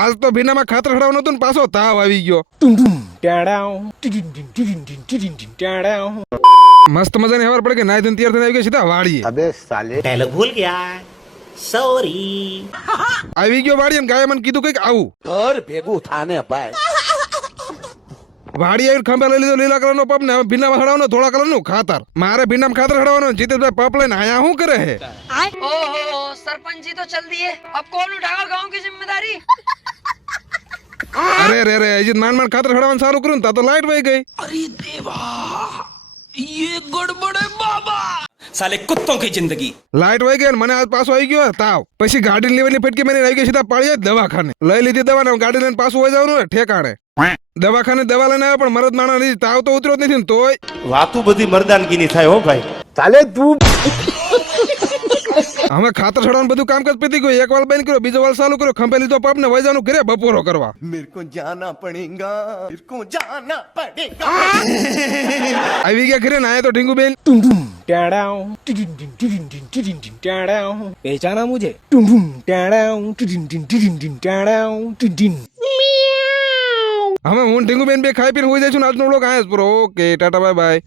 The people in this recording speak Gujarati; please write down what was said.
આજ તો ભીનામાં ખાતર ચડાવવાનું હતું ને પાછો તાવ આવી ગયો. મસ્ત મજાની ખબર પડે કે નાઈ ધોઈને તૈયાર થઈને આવી ગયા સીધા વાડીએ. अबे साले डायलॉग भूल गया सॉरी આવી ગયો વાડીએ ને ગાયે મને કીધું કઈક આવું. घर भेगू थाने भाई વાડી આવીને ખંભે લઈ લીધો લીલા કલરનો પપ ને હવે ભીનામાં ચડાવવાનો ધોળા કલરનું ખાતર. મારે ભીનામાં ખાતર ચડાવવાનો જીતેશભાઈ પપ લઈને આયા શું કરે હે? ओहो सरपंच जी तो चल दिए, अब कौन उठाएगा गांव की जिम्मेदारी? અરે રે રે હજી માંડ માંડ ખાતર ચડાવવાનું સારું કર્યું ને તા તો લાઈટ વહી ગઈ. साले कुत्तों की जिंदगी. લાઈટ વહી ગઈ ને મને આજ પાછો આવી ગયો તાવ. પછી ગાડી લેવાની ફટકી મેં આવી ગઈ સીધા પાળીએ દવાખાને. લઈ લીધી દવા ને ગાડી લઈને પાછું વહી જવાનું ને ઠેકાણે. દવાખાને દવા લઈને આવ્યો પણ મરદ માણસ લીધી તાવ તો ઉતર્યો જ નથી ને તોય. વાતું બધી મર્દાનગીની થાય હો ભાઈ. साले तू હવે ખાતર ચડાવવાનું બધું કામકાજ પતી ગયું. એક વાલ બંધ કર્યો, બીજો વાલ ચાલુ કર્યો, ખંભે લીધો પપ ને વહી જવાનું ઘરે બપોરો કરવા. मेरे को जाना पड़ेगा मेरे को जाना पड़ेगा આવી ગયા ઘરે ને આયા તો ઢીંગુબેન. पहचाना मुझे. હવે હું ઢીંગુબેન બે ખાઈ પીને હોઈ જાય છું ને આજનો વ્લોગ આયા જ પૂરો. Okay tata bye bye.